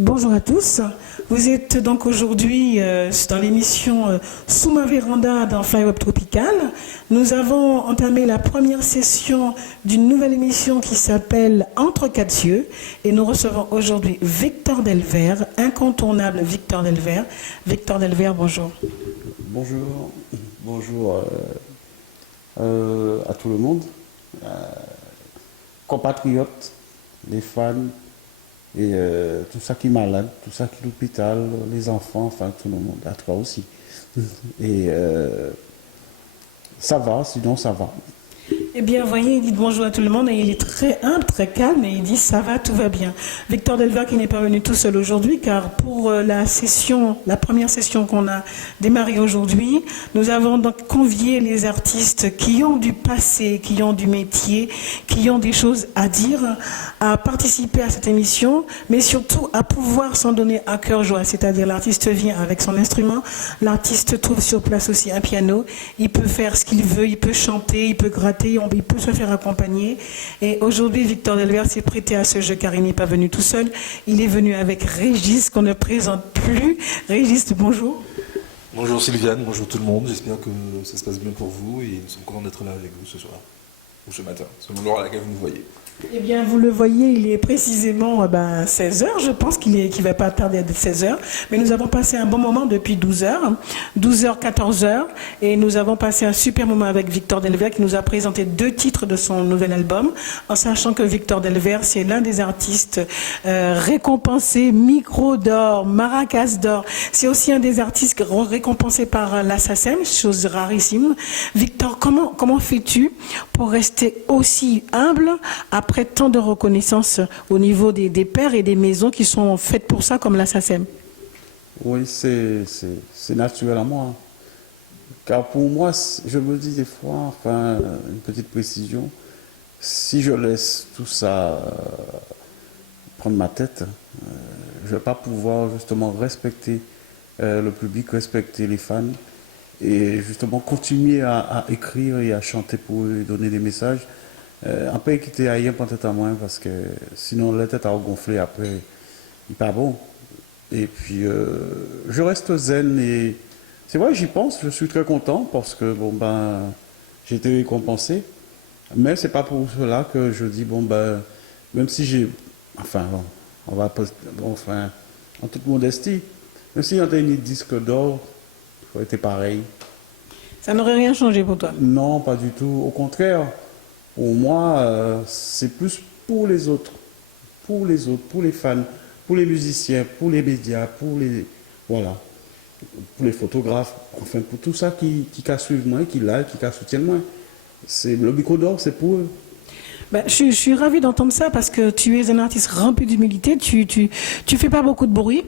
Bonjour à tous. Vous êtes donc aujourd'hui dans l'émission Sous ma véranda dans Fly Web Tropical. Nous avons entamé la première session d'une nouvelle émission qui s'appelle Entre quatre cieux et nous recevons aujourd'hui Victor Delvert, incontournable Victor Delvert. Victor Delvert, bonjour. Bonjour, bonjour à tout le monde, compatriotes, les fans et tout ça qui est malade, tout ça qui est l'hôpital, les enfants, enfin tout le monde, à toi aussi. Et ça va, sinon ça va. Eh bien, vous voyez, il dit bonjour à tout le monde et il est très humble, très calme et il dit ça va, tout va bien. Victor Delvert qui n'est pas venu tout seul aujourd'hui car pour la première session qu'on a démarrée aujourd'hui, nous avons donc convié les artistes qui ont du passé, qui ont du métier, qui ont des choses à dire, à participer à cette émission, mais surtout à pouvoir s'en donner à cœur joie. C'est-à-dire l'artiste vient avec son instrument, l'artiste trouve sur place aussi un piano, il peut faire ce qu'il veut, il peut chanter, il peut gratter, il peut se faire accompagner. Et aujourd'hui, Victor Delvert s'est prêté à ce jeu car il n'est pas venu tout seul. Il est venu avec Régis, qu'on ne présente plus. Régis, bonjour. Bonjour Sylviane, bonjour tout le monde. J'espère que ça se passe bien pour vous et nous sommes contents d'être là avec vous ce soir, ou ce matin, selon l'heure à laquelle vous nous voyez. Eh bien, vous le voyez, il est précisément 16 heures. Je pense qu'il ne va pas tarder à être 16 heures. Mais nous avons passé un bon moment depuis 12 heures, 12 heures, 14 heures. Et nous avons passé un super moment avec Victor Delvert qui nous a présenté 2 titres de son nouvel album, en sachant que Victor Delvert, c'est l'un des artistes récompensés, micro d'or, maracas d'or. C'est aussi un des artistes récompensés par la SACEM, chose rarissime. Victor, comment fais-tu pour rester aussi humble après tant de reconnaissance au niveau des pairs et des maisons qui sont faites pour ça, comme la SACEM? Oui, c'est naturel à moi. Car pour moi, je me dis des fois, enfin, une petite précision, si je laisse tout ça prendre ma tête, je ne vais pas pouvoir justement respecter le public, respecter les fans et justement continuer à écrire et à chanter pour eux et donner des messages. Un peu quitter ailleurs peut-être à moins parce que sinon la tête a gonflé après, il n'est pas bon. Et puis je reste zen et c'est vrai, j'y pense, je suis très content parce que bon ben j'ai été récompensé, mais c'est pas pour cela que je dis bon ben même si j'ai, enfin bon, on va bon, enfin en toute modestie, même si on a une disque d'or, ça aurait été pareil. Ça n'aurait rien changé pour toi? Non, pas du tout, au contraire. Pour moi, c'est plus pour les autres, pour les fans, pour les musiciens, pour les médias, voilà, pour les photographes, enfin pour tout ça qui suivent moi, qui like, qui soutiennent moi. C'est le Bico d'or, c'est pour eux. Ben, je suis ravie d'entendre ça parce que tu es un artiste rempli d'humilité, tu fais pas beaucoup de bruit.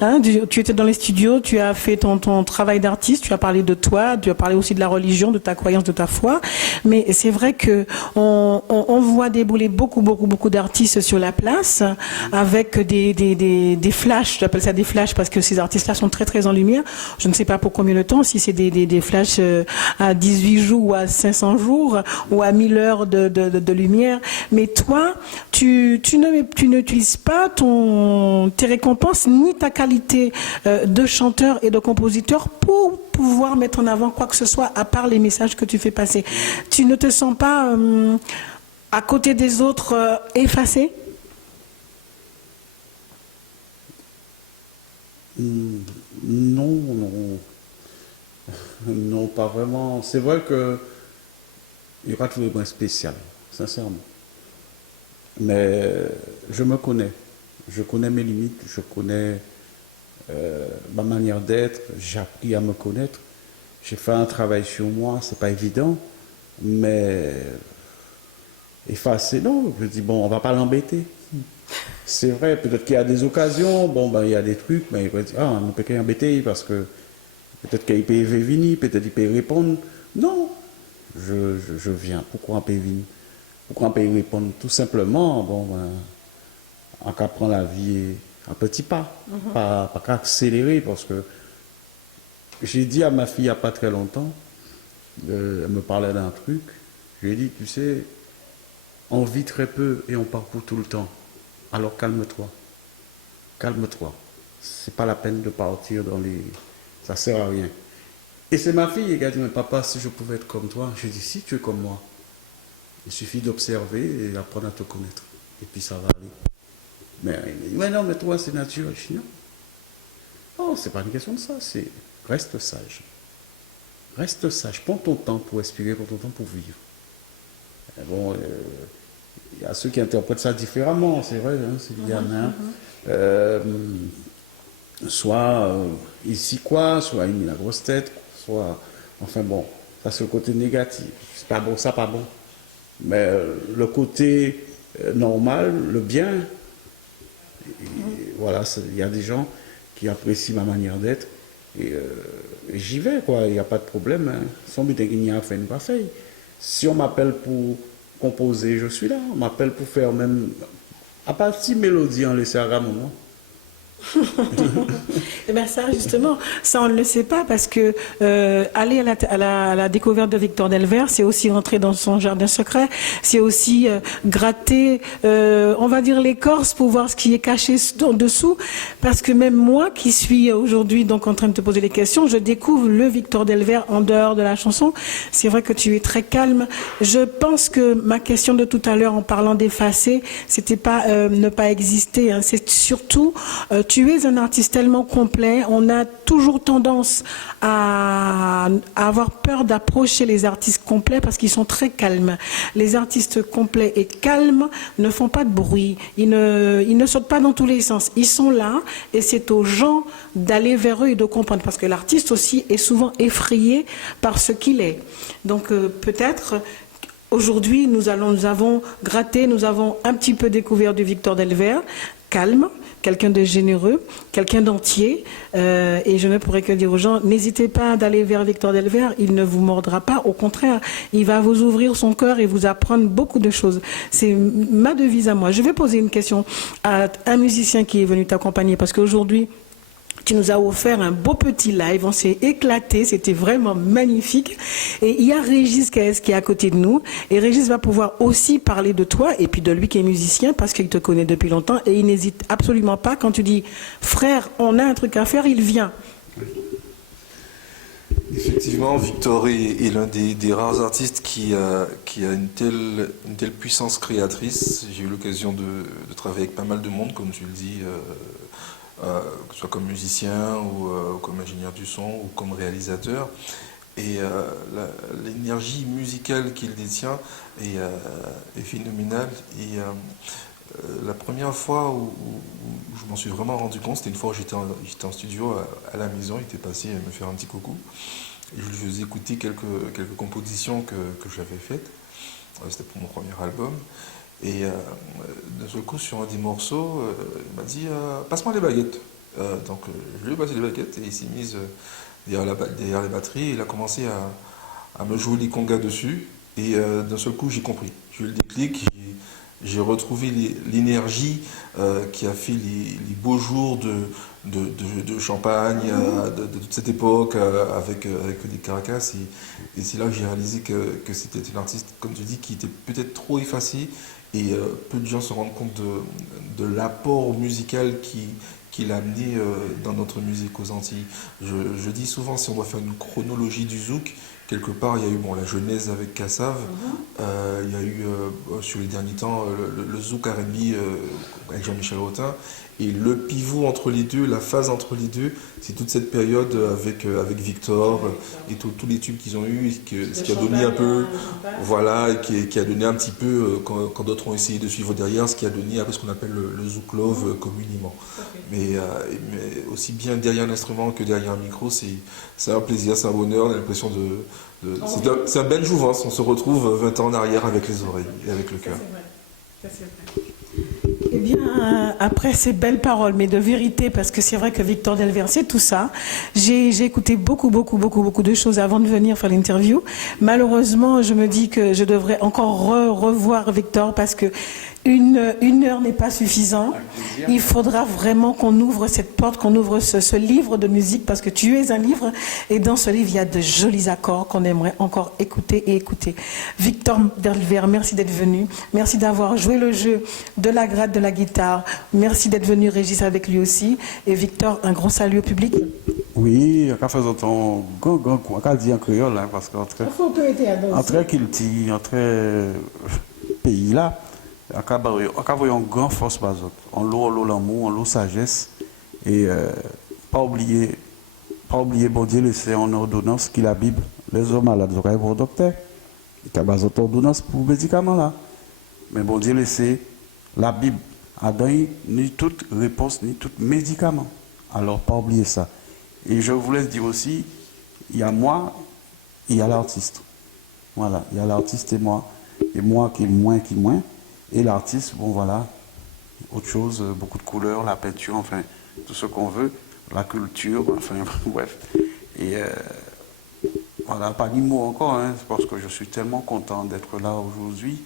Hein, tu étais dans les studios, tu as fait ton travail d'artiste, tu as parlé de toi, tu as parlé aussi de la religion, de ta croyance, de ta foi. Mais c'est vrai que on voit débouler beaucoup d'artistes sur la place avec des flashs. J'appelle ça des flashs parce que ces artistes-là sont très en lumière. Je ne sais pas pour combien de temps, si c'est des flashs à 18 jours ou à 500 jours ou à 1000 heures de lumière. Mais toi, tu n'utilises pas tes récompenses ni ta qualité de chanteur et de compositeur pour pouvoir mettre en avant quoi que ce soit à part les messages que tu fais passer. Tu ne te sens pas à côté des autres effacé? Non, non, pas vraiment. C'est vrai que il n'y a pas de vraiment spécial, sincèrement. Mais je me connais. Je connais mes limites, je connais ma manière d'être, j'ai appris à me connaître. J'ai fait un travail sur moi, c'est pas évident, mais effacer, non, je dis bon, on va pas l'embêter. C'est vrai, peut-être qu'il y a des occasions, bon, ben, il y a des trucs, mais il va dire, ah, on ne peut qu'y embêter parce que peut-être qu'il peut venir, peut-être qu'il peut répondre. Non, je viens. Pourquoi on peut venir? Pourquoi on peut répondre? Tout simplement, bon, ben, en cas prend la vie un petit pas, pas accélérer, parce que j'ai dit à ma fille il n'y a pas très longtemps, elle me parlait d'un truc, je lui ai dit, tu sais, on vit très peu et on part pour tout le temps, alors calme-toi. calme-toi. C'est pas la peine de partir dans les... Ça sert à rien. Et c'est ma fille qui a dit, mais papa, si je pouvais être comme toi, je dis, si tu es comme moi, il suffit d'observer et apprendre à te connaître. Et puis ça va aller. Mais il me dit, mais non, mais toi, c'est naturel. Je dis, non. Non, c'est pas une question de ça, c'est reste sage. Reste sage. Prends ton temps pour respirer, prends ton temps pour vivre. Et bon, il y a ceux qui interprètent ça différemment, c'est vrai, hein, c'est Diana. Soit ici quoi, soit il met la grosse tête, soit. Enfin bon, ça c'est le côté négatif. C'est pas bon, ça pas bon. Mais le côté normal, le bien, et voilà, il y a des gens qui apprécient ma manière d'être. Et j'y vais, quoi, il n'y a pas de problème. Hein. Sans but qu'il n'y a fait une parfaite. Si on m'appelle pour composer, je suis là. On m'appelle pour faire même. À partir de mélodie, on laisse à un moment. Eh bien ça justement, ça on ne le sait pas parce que aller à la découverte de Victor Delvert, c'est aussi rentrer dans son jardin secret, c'est aussi gratter, on va dire l'écorce pour voir ce qui est caché en dessous, parce que même moi qui suis aujourd'hui donc en train de te poser des questions, je découvre le Victor Delvert en dehors de la chanson. C'est vrai que tu es très calme. Je pense que ma question de tout à l'heure en parlant d'effacer, c'était pas ne pas exister, hein, c'est surtout tu es un artiste tellement complet, on a toujours tendance à avoir peur d'approcher les artistes complets parce qu'ils sont très calmes. Les artistes complets et calmes ne font pas de bruit, ils ne sautent pas dans tous les sens. Ils sont là et c'est aux gens d'aller vers eux et de comprendre parce que l'artiste aussi est souvent effrayé par ce qu'il est. Donc peut-être... Aujourd'hui, nous avons gratté, nous avons un petit peu découvert du Victor Delvert, calme, quelqu'un de généreux, quelqu'un d'entier. Et je ne pourrais que dire aux gens, n'hésitez pas d'aller vers Victor Delvert, il ne vous mordra pas. Au contraire, il va vous ouvrir son cœur et vous apprendre beaucoup de choses. C'est ma devise à moi. Je vais poser une question à un musicien qui est venu t'accompagner parce qu'aujourd'hui, tu nous as offert un beau petit live, on s'est éclaté, c'était vraiment magnifique. Et il y a Régis KS qui est à côté de nous. Et Régis va pouvoir aussi parler de toi et puis de lui qui est musicien parce qu'il te connaît depuis longtemps. Et il n'hésite absolument pas. Quand tu dis, frère, on a un truc à faire, il vient. Effectivement, Victor est l'un des rares artistes qui a une telle puissance créatrice. J'ai eu l'occasion de travailler avec pas mal de monde, comme tu le dis. Que ce soit comme musicien ou comme ingénieur du son ou comme réalisateur. Et l'énergie musicale qu'il détient est phénoménale. Et la première fois où je m'en suis vraiment rendu compte, c'était une fois où j'étais en studio à la maison, il était passé me faire un petit coucou. Et je lui faisais écouter quelques compositions que j'avais faites. C'était pour mon premier album. Et d'un seul coup, sur un des morceaux, il m'a dit passe-moi les baguettes. Donc je lui ai passé les baguettes et il s'est mis derrière les batteries. Et il a commencé à me jouer les congas dessus. Et d'un seul coup, j'ai compris. J'ai eu le déclic, j'ai retrouvé l'énergie qui a fait les beaux jours de Champagne, de toute cette époque, avec des Caracas. Et c'est là que j'ai réalisé que c'était un artiste, comme tu dis, qui était peut-être trop effacé. Et peu de gens se rendent compte de l'apport musical qu'il a amené dans notre musique aux Antilles. Je dis souvent, si on doit faire une chronologie du zouk, quelque part, il y a eu la genèse avec Kassav, il y a eu, sur les derniers temps, le zouk R&B avec Jean-Michel Rotin, et le pivot entre les deux, la phase entre les deux, c'est toute cette période avec Victor et tous les tubes qu'ils ont eu, ce qui a donné un peu, voilà, et qui a donné un petit peu, quand d'autres ont essayé de suivre derrière, ce qui a donné un peu ce qu'on appelle le zouk love communément. Mais aussi bien derrière l'instrument que derrière un micro, c'est un plaisir, c'est un bonheur, on a l'impression c'est un belle jouvence, on se retrouve 20 ans en arrière avec les oreilles et avec le cœur. Ça, c'est vrai. Eh bien, après ces belles paroles, mais de vérité, parce que c'est vrai que Victor Delvert, c'est tout ça. J'ai écouté beaucoup de choses avant de venir faire l'interview. Malheureusement, je me dis que je devrais encore revoir Victor parce que Une heure n'est pas suffisant. Il faudra vraiment qu'on ouvre cette porte, qu'on ouvre ce livre de musique, parce que tu es un livre, et dans ce livre, il y a de jolis accords qu'on aimerait encore écouter et écouter. Victor Delvert, merci d'être venu. Merci d'avoir joué le jeu de la gratte de la guitare. Merci d'être venu, Régis, avec lui aussi. Et Victor, un gros salut au public. Oui, on fait ton on dit en créole, hein, parce qu'entre Kilti, entre pays là, on a une grande force par autres. On l'eau l'amour, on l'eau sagesse. Et pas oublier, bon Dieu, laisser en ordonnance qui la Bible, les hommes malades, ils ont un docteur. Il y a une ordonnance pour les médicaments là. Mais bon Dieu, laisser la Bible a donné ni toute réponse, ni tout médicament. Alors, pas oublier ça. Et je voulais dire aussi, il y a moi, il y a l'artiste. Voilà, il y a l'artiste et moi. Et moi qui est moins. Et l'artiste, bon voilà, autre chose, beaucoup de couleurs, la peinture, enfin, tout ce qu'on veut, la culture, enfin, bref. Et voilà, pas ni mot encore, hein, parce que je suis tellement content d'être là aujourd'hui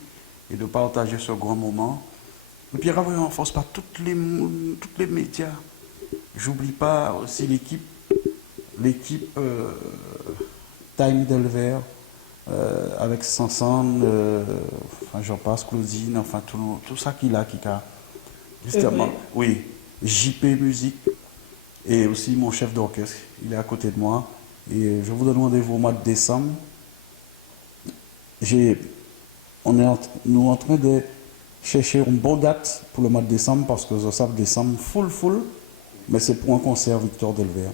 et de partager ce grand moment. Et puis, on ne force pas toutes les médias. J'oublie pas aussi l'équipe Time Delvert, avec Sansan, enfin j'en passe, Claudine, enfin tout ça qui a, justement, oui, JP Musique, et aussi mon chef d'orchestre, il est à côté de moi, et je vous donne rendez-vous au mois de décembre. Nous sommes en train de chercher une bonne date pour le mois de décembre, parce que je sais décembre full, mais c'est pour un concert Victor Delvert.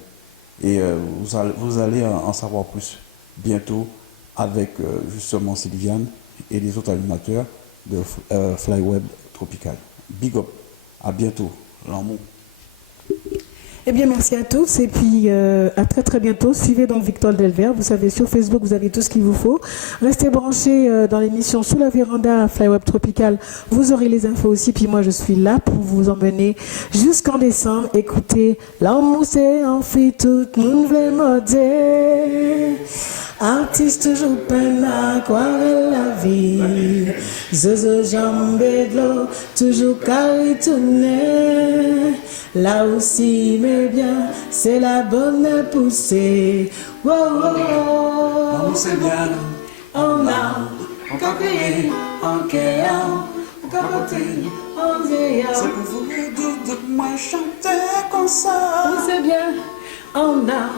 Et vous allez en savoir plus bientôt avec justement Sylviane et les autres animateurs de Flyweb Tropical. Big up, à bientôt, l'amour. Eh bien, merci à tous et puis à très très bientôt. Suivez donc Victor Delvert. Vous savez, sur Facebook, vous avez tout ce qu'il vous faut. Restez branchés dans l'émission Sous la véranda Flyweb Tropical. Vous aurez les infos aussi. Puis moi, je suis là pour vous emmener jusqu'en décembre. Écoutez, l'amour c'est en fait tout le monde veut modé. Artiste toujours peine à croire la vie. Zozo jambes de l'eau, toujours carré tourné. Là aussi, mais bien, c'est la bonne poussée. Oh, oh, oh. L'amour c'est bien, On a crié, on créant, on capoté, on c'est zéa. pour vous de moi chanter comme ça. On sait bien, on a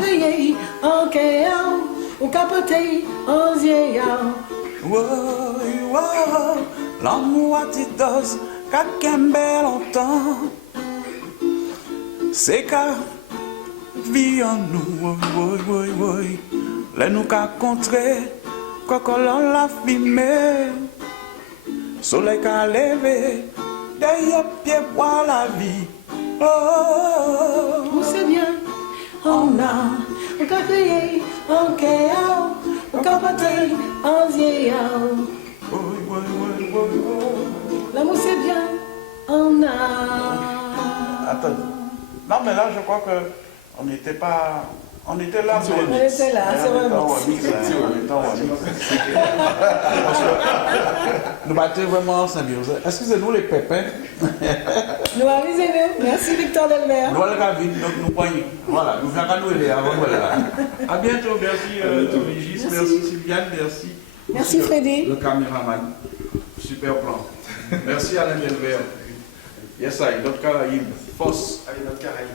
crié, on créant, on capoté, on zéa. L'amour a petite dose, qu'a qu'un longtemps. C'est qu'à vie en nous, les nous qu'à contrer, quand l'on l'a filmé, soleil qu'à lever, derrière pied bois la vie. On sait bien, on a crié, on créant, on capoté, on zéa. L'amour c'est bien, on a. Attends. Non, mais là, je crois qu'on n'était pas. On était là, mais. On était là, c'est vrai. Nous battons vraiment en symbiose. Excusez-nous les pépins. Nous avisez-nous. Merci Victor Delvert. Nous allons vite, donc nous poignons. Voilà, nous venons nous aider avant de là. À bientôt, merci Régis, merci Sylviane, merci. Merci Freddy. Le caméraman. Super plan. Merci Alain Delvert. Yes, I, notre Caraïbe. Force. Allez, notre Caraïbe.